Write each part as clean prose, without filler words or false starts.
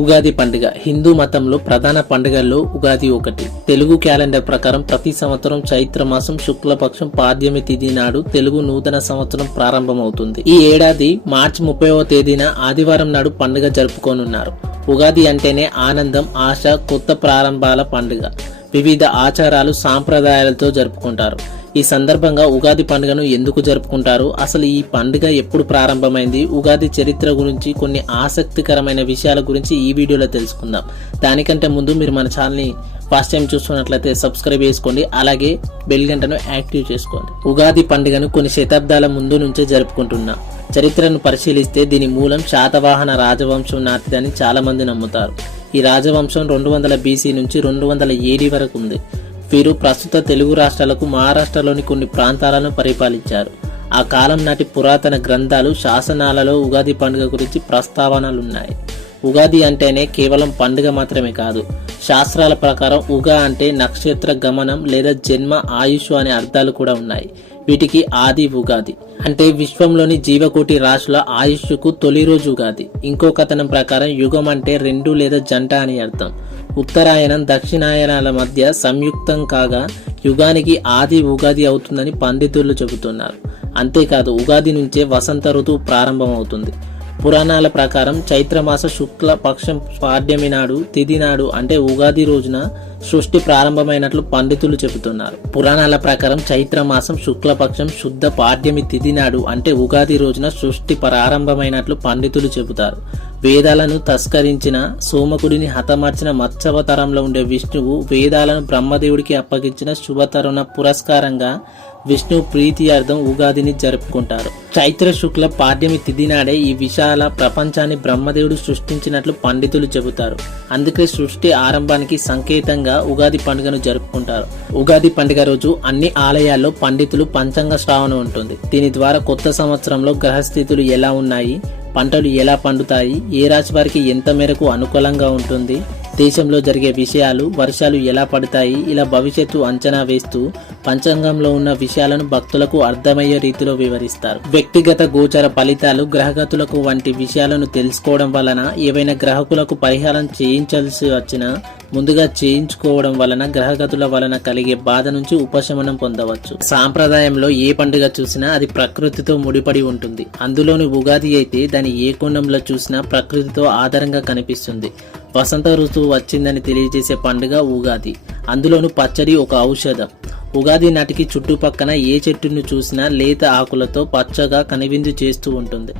ఉగాది పండుగ హిందూ మతంలో ప్రధాన పండుగల్లో ఉగాది ఒకటి. తెలుగు క్యాలెండర్ ప్రకారం ప్రతి సంవత్సరం చైత్ర మాసం శుక్లపక్షం పాడ్యమి తిథి నాడు తెలుగు నూతన సంవత్సరం ప్రారంభమవుతుంది. ఈ ఏడాది మార్చి 30వ తేదీన ఆదివారం నాడు పండుగ జరుపుకోనున్నారు. ఉగాది అంటేనే ఆనందం, ఆశ, కొత్త ప్రారంభాల పండుగ. వివిధ ఆచారాలు, సాంప్రదాయాలతో జరుపుకుంటారు. ఈ సందర్భంగా ఉగాది పండుగను ఎందుకు జరుపుకుంటారు, అసలు ఈ పండుగ ఎప్పుడు ప్రారంభమైంది, ఉగాది చరిత్ర గురించి కొన్ని ఆసక్తికరమైన విషయాల గురించి ఈ వీడియోలో తెలుసుకుందాం. దానికంటే ముందు మీరు మన ఛానల్ని ఫస్ట్ టైం చూస్తున్నట్లయితే సబ్స్క్రైబ్ చేసుకోండి, అలాగే బెల్ గంటను యాక్టివ్ చేసుకోండి. ఉగాది పండుగను కొన్ని శతాబ్దాల ముందు నుంచే జరుపుకుంటున్నాం. చరిత్రను పరిశీలిస్తే దీని మూలం శాతవాహన రాజవంశం నాటిదని చాలా మంది నమ్ముతారు. ఈ రాజవంశం 200 BC నుంచి 200 AD వరకు ఉంది. వీరు ప్రస్తుత తెలుగు రాష్ట్రాలకు మహారాష్ట్రలోని కొన్ని ప్రాంతాలను పరిపాలించారు. ఆ కాలం నాటి పురాతన గ్రంథాలు, శాసనాలలో ఉగాది పండుగ గురించి ప్రస్తావనలున్నాయి. ఉగాది అంటేనే కేవలం పండుగ మాత్రమే కాదు. శాస్త్రాల ప్రకారం ఉగా అంటే నక్షత్ర గమనం లేదా జన్మ, ఆయుష్ అనే అర్థాలు కూడా ఉన్నాయి. వీటికి ఆది ఉగాది అంటే విశ్వంలోని జీవకోటి రాశుల ఆయుష్కు తొలి రోజు ఉగాది. ఇంకో కథనం ప్రకారం యుగం అంటే 2 లేదా జంట అని అర్థం. ఉత్తరాయణం, దక్షిణాయనాల మధ్య సంయుక్తం కాగా యుగానికి ఆది ఉగాది అవుతుందని పండితులు చెబుతున్నారు. అంతేకాదు ఉగాది నుంచే వసంత ఋతువు ప్రారంభమవుతుంది. పురాణాల ప్రకారం చైత్రమాస శుక్ల పక్షం పాడ్యమి నాడు తిథి నాడు అంటే ఉగాది రోజున సృష్టి ప్రారంభమైనట్లు పండితులు చెబుతున్నారు. పురాణాల ప్రకారం చైత్రమాసం శుక్లపక్షం శుద్ధ పాడ్యమి తిథి నాడు అంటే ఉగాది రోజున సృష్టి ప్రారంభమైనట్లు పండితులు చెబుతారు. వేదాలను తస్కరించిన సోమకుడిని హతమార్చిన మత్స్యావతారంలో ఉండే విష్ణువు వేదాలను బ్రహ్మదేవుడికి అప్పగించిన శుభతరుణ పురస్కారంగా విష్ణు ప్రీతి అర్థం ఉగాదిని జరుపుకుంటారు. చైత్ర శుక్ల పాడ్యమి తిథి నాడే ఈ విశాల ప్రపంచాన్ని బ్రహ్మదేవుడు సృష్టించినట్లు పండితులు చెబుతారు. అందుకే సృష్టి ఆరంభానికి సంకేతంగా ఉగాది పండుగను జరుపుకుంటారు. ఉగాది పండుగ రోజు అన్ని ఆలయాల్లో పండితులు పంచాంగ శ్రావణం ఉంటుంది. దీని ద్వారా కొత్త సంవత్సరంలో గ్రహస్థితులు ఎలా ఉన్నాయి, పంటలు ఎలా పండుతాయి, ఏ రాశి వారికి ఎంత మేరకు అనుకూలంగా ఉంటుంది, దేశంలో జరిగే విషయాలు, వర్షాలు ఎలా పడతాయి, ఇలా భవిష్యత్తు అంచనా వేస్తూ పంచాంగంలో ఉన్న విషయాలను భక్తులకు అర్థమయ్యే రీతిలో వివరిస్తారు. వ్యక్తిగత గోచర ఫలితాలు, గ్రహగతులకు వంటి విషయాలను తెలుసుకోవడం వలన ఏవైనా గ్రహకులకు పరిహారం చేయించాల్సి వచ్చినా ముందుగా చేయించుకోవడం వలన గ్రహగతుల వలన కలిగే బాధ నుంచి ఉపశమనం పొందవచ్చు. సాంప్రదాయంలో ఏ పండుగ చూసినా అది ప్రకృతితో ముడిపడి ఉంటుంది. అందులోని ఉగాది అయితే దాని ఏ కోణంలో చూసినా ప్రకృతితో ఆధారంగా కనిపిస్తుంది. వసంత ఋతువు వచ్చిందని తెలియజేసే పండుగ ఉగాది. అందులోను పచ్చడి ఒక ఔషధం. ఉగాది నాటికి చుట్టుపక్కన ఏ చెట్టును చూసినా లేత ఆకులతో పచ్చగా కనివిందు చేస్తూ ఉంటుంది.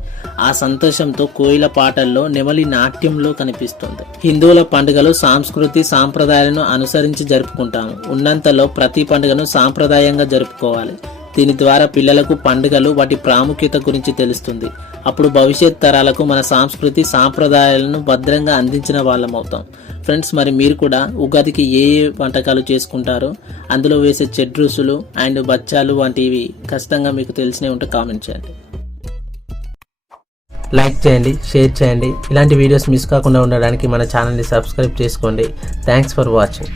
ఆ సంతోషంతో కోయిల పాటల్లో, నెమలి నాట్యంలో కనిపిస్తుంది. హిందువుల పండుగలు సంస్కృతి సాంప్రదాయాలను అనుసరించి జరుపుకుంటాము. ఉన్నంతలో ప్రతి పండుగను సాంప్రదాయంగా జరుపుకోవాలి. దీని ద్వారా పిల్లలకు పండుగలు, వాటి ప్రాముఖ్యత గురించి తెలుస్తుంది. అప్పుడు భవిష్యత్ తరాలకు మన సంస్కృతి సాంప్రదాయాలను భద్రంగా అందించిన వాళ్ళం అవుతాం. ఫ్రెండ్స్, మరి మీరు కూడా ఉగాదికి ఏ వంటకాలు చేసుకుంటారో, అందులో వేసే చెడ్రుసులు అండ్ బచ్చాలు వంటివి ఖచ్చితంగా మీకు తెలిసినవి ఉంటే కామెంట్ చేయండి. లైక్ చేయండి, షేర్ చేయండి. ఇలాంటి వీడియోస్ మిస్ కాకుండా ఉండడానికి మన ఛానల్ని సబ్స్క్రైబ్ చేసుకోండి. Thanks for watching.